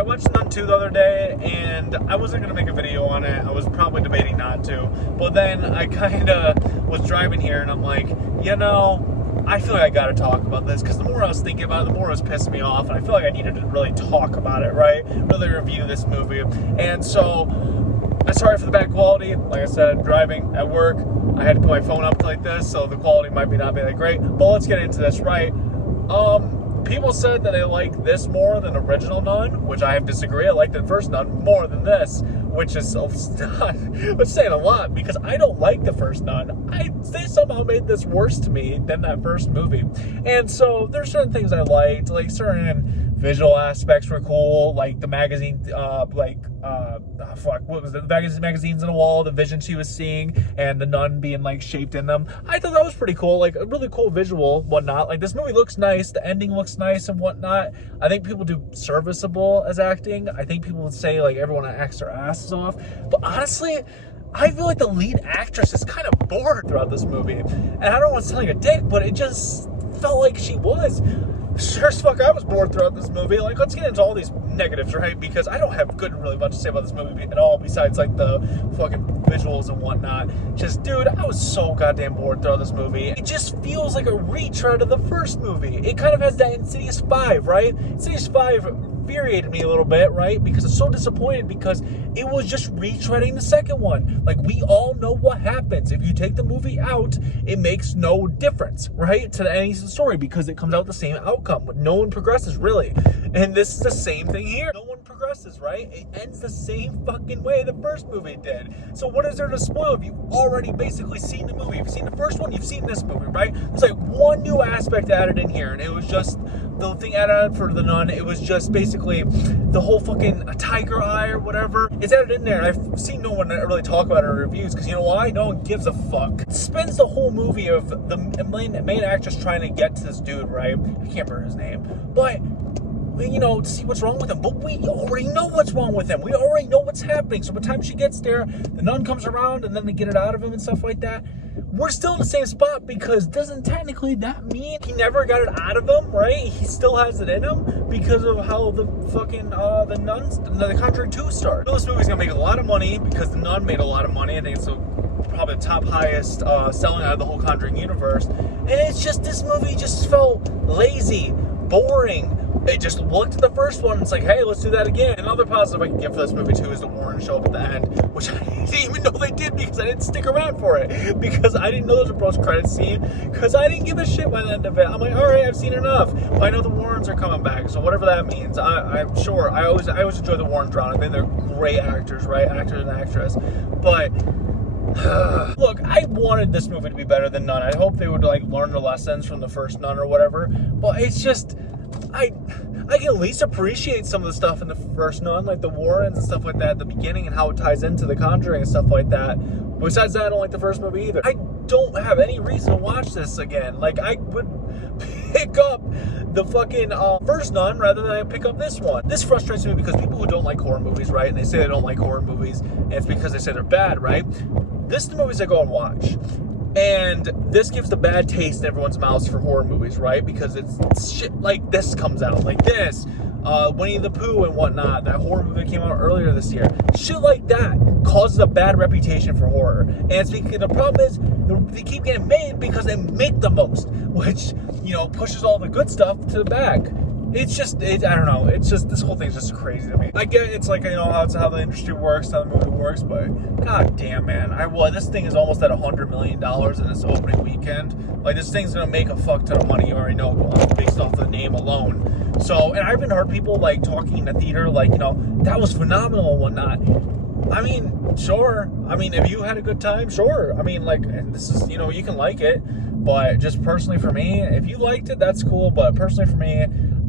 I watched Nun 2 the other day, and I wasn't going to make a video on it. I was probably debating not to. But then I kind of was driving here, and I'm like, you know, I feel like I got to talk about this, because the more I was thinking about it, the more it was pissing me off, and I feel like I needed to really talk about it, right? Really review this movie. And so, I'm sorry for the bad quality. Like I said, driving at work, I had to put my phone up like this, so the quality might not be that great. But let's get into this, right? People said that they like this more than original Nun, which I have disagree. I like the first Nun more than this, which is saying a lot, because I don't like the first Nun. They somehow made this worse to me than that first movie. And so there's certain things I liked, like certain visual aspects were cool, like the magazine, what was it? The magazines on the wall, the vision she was seeing, and the nun being like shaped in them. I thought that was pretty cool, like a really cool visual, whatnot. Like this movie looks nice, the ending looks nice and whatnot. I think people do serviceable as acting. I think people would say like everyone acts their asses off, but honestly, I feel like the lead actress is kind of bored throughout this movie. And I don't want to sound like a dick, but it just felt like she was. Sure as fuck I was bored throughout this movie. Like, let's get into all these negatives, right? Because I don't have really much to say about this movie at all, besides like the fucking visuals and whatnot. Just, dude, I was so goddamn bored throughout this movie. It just feels like a retread of the first movie. It kind of has that Insidious 5, right? Insidious 5 infuriated me a little bit, right? Because I'm so disappointed, because it was just retreading the second one. Like, we all know what happens. If you take the movie out, it makes no difference, right? To the ending of the story, because it comes out the same outcome. No one progresses, really. And this is the same thing here. No one progresses, right? It ends the same fucking way the first movie did. So what is there to spoil if you've already basically seen the movie? If you've seen the first one, you've seen this movie, right? There's like one new aspect added in here, and it was just the thing added for the nun. It was just basically the whole fucking tiger eye or whatever. It's added in there, and I've seen no one really talk about it in reviews, because you know why? No one gives a fuck. It spends the whole movie of the main actress trying to get to this dude, right? I can't remember his name, but you know, to see what's wrong with him. But we already know what's wrong with him. We already know what's happening. So by the time she gets there, the nun comes around, and then they get it out of him and stuff like that. We're still in the same spot, because doesn't technically that mean he never got it out of him, right? He still has it in him because of how the fucking the Conjuring 2 started. This movie's gonna make a lot of money, because the Nun made a lot of money. I think it's probably the top highest selling out of the whole Conjuring universe. And it's just, this movie just felt lazy, boring. It just looked at the first one and it's like, hey, let's do that again. Another positive I can give for this movie too is the Warrens show up at the end, which I didn't even know they did, because I didn't stick around for it, because I didn't know there was a post-credit scene, because I didn't give a shit by the end of it. I'm like, all right, I've seen enough. But I know the Warrens are coming back, so whatever that means, I'm sure. I always enjoy the Warrens around. I think they're great actors, right? Actors and actress. But look, I wanted this movie to be better than Nun. I hope they would like learn the lessons from the first Nun or whatever. But it's just, I can at least appreciate some of the stuff in the first Nun, like the Warrens and stuff like that at the beginning, and how it ties into the Conjuring and stuff like that. But besides that, I don't like the first movie either. I don't have any reason to watch this again. Like, I would pick up the fucking first Nun rather than I pick up this one. This frustrates me, because people who don't like horror movies, right, and they say they don't like horror movies, and it's because they say they're bad, right? This is the movies I go and watch. And this gives the bad taste in everyone's mouths for horror movies, right? Because it's shit like this comes out, like this, Winnie the Pooh and whatnot, that horror movie that came out earlier this year. Shit like that causes a bad reputation for horror. And it's because the problem is they keep getting made because they make the most, which, you know, pushes all the good stuff to the back. It's just, I don't know. It's just, this whole thing's just crazy to me. I get it's like, you know, how the industry works, how the movie works, but god damn, man. This thing is almost at $100 million in this opening weekend. Like, this thing's gonna make a fuck ton of money, you already know, based off the name alone. So, and I even heard people like talking in the theater, like, you know, that was phenomenal and whatnot. I mean, sure. I mean, if you had a good time, sure. I mean, like, this is, you know, you can like it, but just personally for me, if you liked it, that's cool. But personally for me,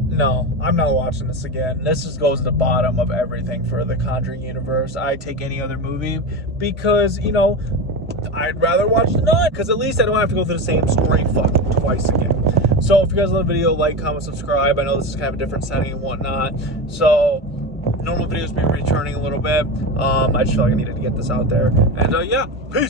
no, I'm not watching this again. This just goes to the bottom of everything for the Conjuring universe. I take any other movie because, you know, I'd rather watch the Nun, because at least I don't have to go through the same story fucking twice again. So if you guys love the video, like, comment, subscribe. I know this is kind of a different setting and whatnot. So normal videos be returning a little bit. I just feel like I needed to get this out there. And yeah, peace.